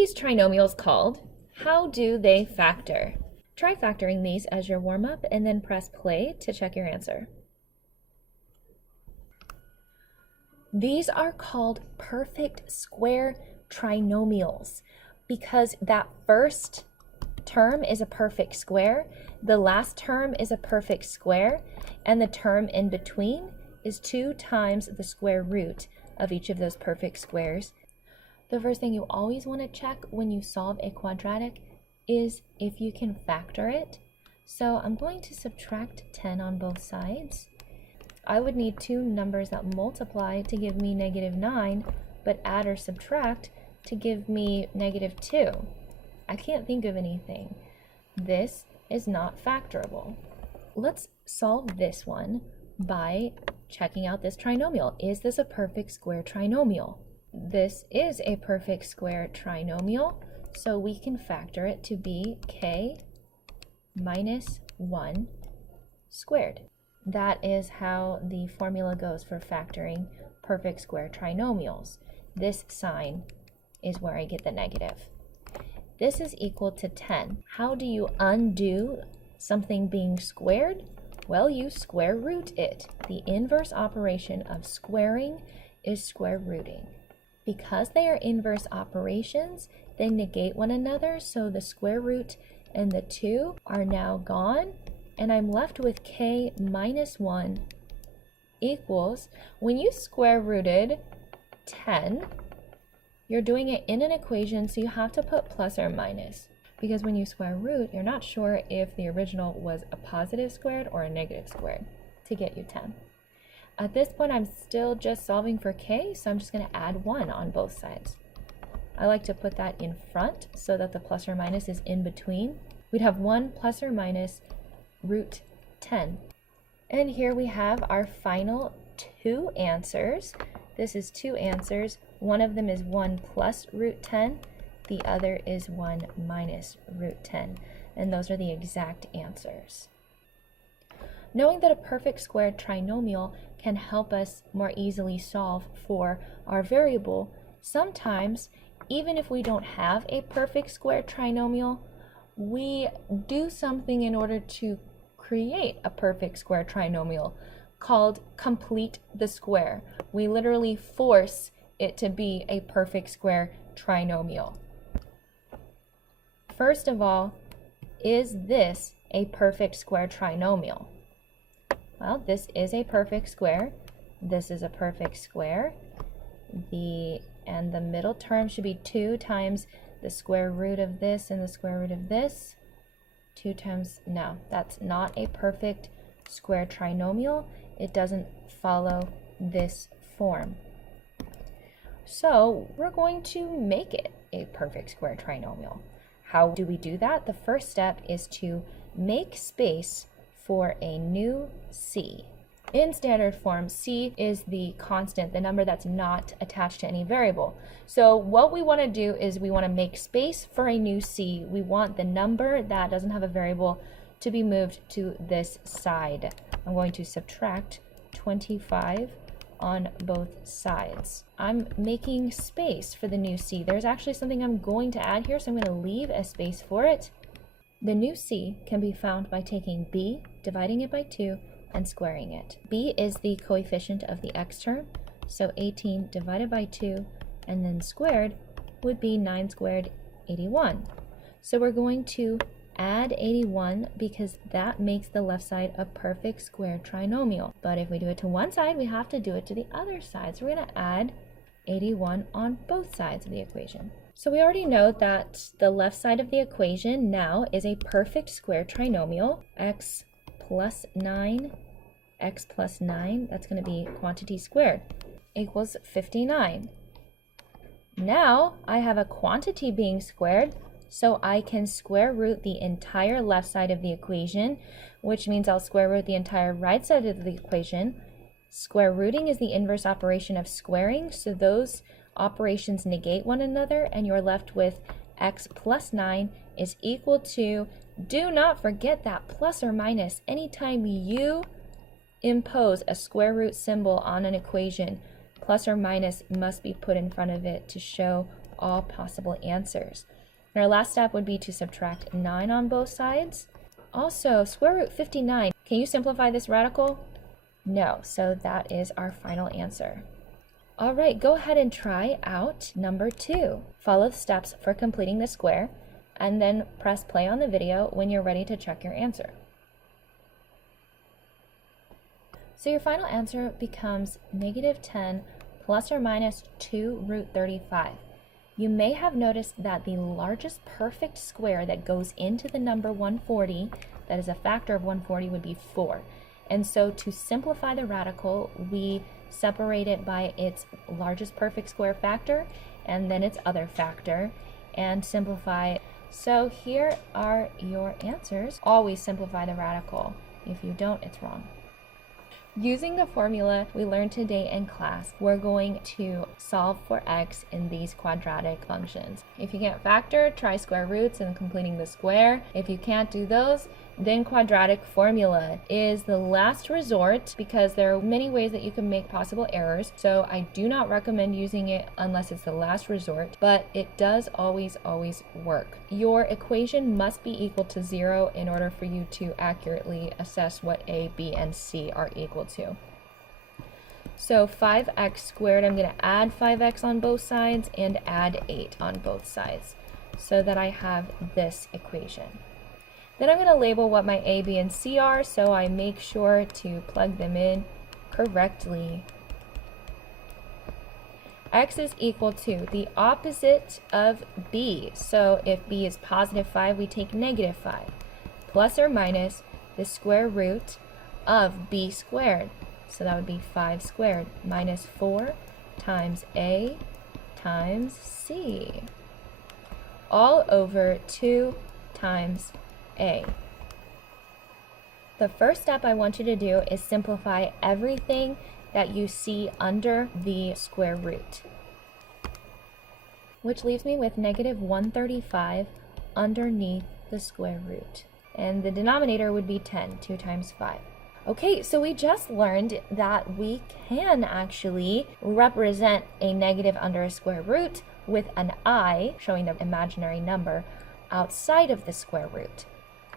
these trinomials called? How do they factor? Try factoring these as your warm-up and then press play to check your answer. These are called perfect square trinomials because that first term is a perfect square, the last term is a perfect square, and the term in between is 2 times the square root of each of those perfect squares. The first thing you always want to check when you solve a quadratic is if you can factor it. So I'm going to subtract 10 on both sides. I would need two numbers that multiply to give me -9, but add or subtract to give me -2. I can't think of anything. This is not factorable. Let's solve this one by checking out this trinomial. Is this a perfect square trinomial? This is a perfect square trinomial, so we can factor it to be k minus 1 squared. That is how the formula goes for factoring perfect square trinomials. This sign is where I get the negative. This is equal to 10. How do you undo something being squared? Well, you square root it. The inverse operation of squaring is square rooting. Because they are inverse operations, they negate one another, so the square root and the 2 are now gone, and I'm left with k minus 1 equals, when you square rooted 10, you're doing it in an equation, so you have to put plus or minus, because when you square root, you're not sure if the original was a positive squared or a negative squared to get you 10. At this point, I'm still just solving for k, so I'm just going to add 1 on both sides. I like to put that in front so that the plus or minus is in between. We'd have 1 plus or minus root 10. And here we have our final 2 answers. This is 2 answers. One of them is 1 plus root 10. The other is 1 minus root 10. And those are the exact answers. Knowing that a perfect square trinomial can help us more easily solve for our variable, sometimes, even if we don't have a perfect square trinomial, we do something in order to create a perfect square trinomial called complete the square. We literally force it to be a perfect square trinomial. First of all, is this a perfect square trinomial? Well, this is a perfect square. This is a perfect square. And the middle term should be 2 times the square root of this and the square root of this. 2 times, no, that's not a perfect square trinomial. It doesn't follow this form. So we're going to make it a perfect square trinomial. How do we do that? The first step is to make space for a new c. In standard form, c is the constant, the number that's not attached to any variable. So what we want to do is we want to make space for a new c. We want the number that doesn't have a variable to be moved to this side. I'm going to subtract 25 on both sides. I'm making space for the new c. There's actually something I'm going to add here, so I'm going to leave a space for it. The new c can be found by taking b, dividing it by 2, and squaring it. b is the coefficient of the x term, so 18 divided by 2 and then squared would be 9 squared, 81. So we're going to add 81 because that makes the left side a perfect square trinomial. But if we do it to one side, we have to do it to the other side. So we're going to add 81 on both sides of the equation. So we already know that the left side of the equation now is a perfect square trinomial. X plus 9, that's going to be quantity squared, equals 59. Now I have a quantity being squared, so I can square root the entire left side of the equation, which means I'll square root the entire right side of the equation. Square rooting is the inverse operation of squaring, so those operations negate one another, and you're left with x plus 9 is equal to, do not forget that plus or minus. Anytime you impose a square root symbol on an equation, plus or minus must be put in front of it to show all possible answers. And our last step would be to subtract 9 on both sides. Also, square root 59. Can you simplify this radical? No, so that is our final answer. All right, go ahead and try out number 2. Follow the steps for completing the square, and then press play on the video when you're ready to check your answer. So your final answer becomes -10 plus or minus 2 root 35. You may have noticed that the largest perfect square that goes into the number 140, that is a factor of 140, would be 4. And so to simplify the radical, we separate it by its largest perfect square factor and then its other factor and simplify. So here are your answers. Always simplify the radical. If you don't, it's wrong. Using the formula we learned today in class, we're going to solve for x in these quadratic functions. If you can't factor, try square roots and completing the square. If you can't do those, then quadratic formula is the last resort because there are many ways that you can make possible errors. So I do not recommend using it unless it's the last resort, but it does always work. Your equation must be equal to 0 in order for you to accurately assess what a, b, and c are equal to. So 5x squared, I'm going to add 5x on both sides and add 8 on both sides so that I have this equation. Then I'm going to label what my a, b, and c are, so I make sure to plug them in correctly. X is equal to the opposite of b. So if b is positive 5, we take negative 5, plus or minus the square root of b squared. So that would be 5 squared minus 4 times a times c, all over 2 times a. The first step I want you to do is simplify everything that you see under the square root, which leaves me with -135 underneath the square root. And the denominator would be 10, 2 times 5. Okay, so we just learned that we can actually represent a negative under a square root with an I, showing the imaginary number, outside of the square root.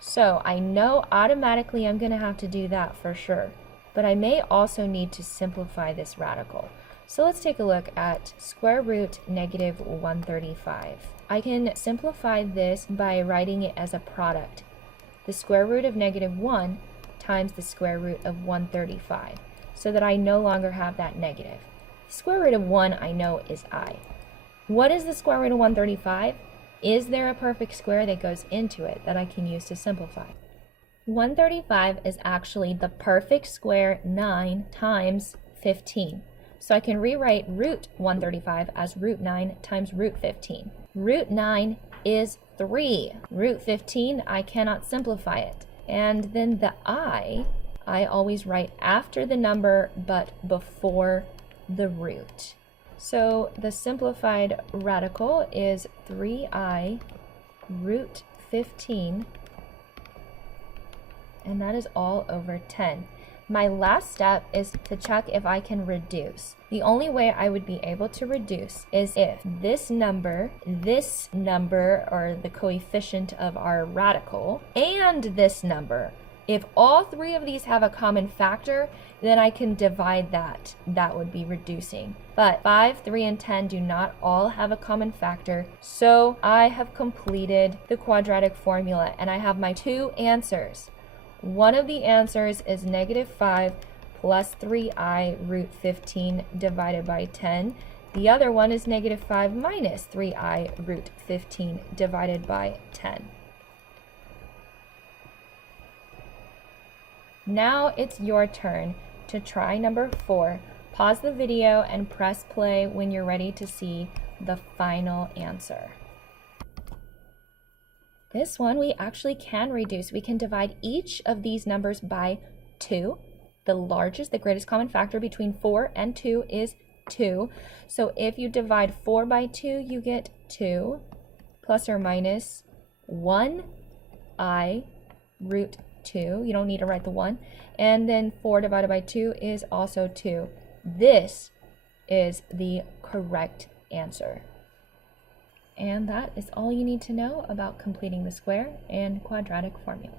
So I know automatically I'm going to have to do that for sure, but I may also need to simplify this radical. So let's take a look at square root -135. I can simplify this by writing it as a product. The square root of -1 times the square root of 135, so that I no longer have that negative. The square root of 1 I know is I. What is the square root of 135? Is there a perfect square that goes into it that I can use to simplify? 135 is actually the perfect square 9 times 15. So I can rewrite root 135 as root 9 times root 15. Root 9 is 3. Root 15, I cannot simplify it. And then the I always write after the number but before the root. So the simplified radical is 3i root 15, and that is all over 10. My last step is to check if I can reduce. The only way I would be able to reduce is if this number, or the coefficient of our radical, and this number, if all three of these have a common factor, then I can divide that. That would be reducing. But 5, 3, and 10 do not all have a common factor, so I have completed the quadratic formula, and I have my two answers. One of the answers is -5 plus 3i root 15 divided by 10. The other one is -5 minus 3i root 15 divided by 10. Now it's your turn to try number 4. Pause the video and press play when you're ready to see the final answer. This one we actually can reduce. We can divide each of these numbers by 2. The greatest common factor between 4 and 2 is 2. So if you divide 4 by 2, you get 2 plus or minus 1i root 2. You don't need to write the 1. And then 4 divided by 2 is also 2. This is the correct answer. And that is all you need to know about completing the square and quadratic formula.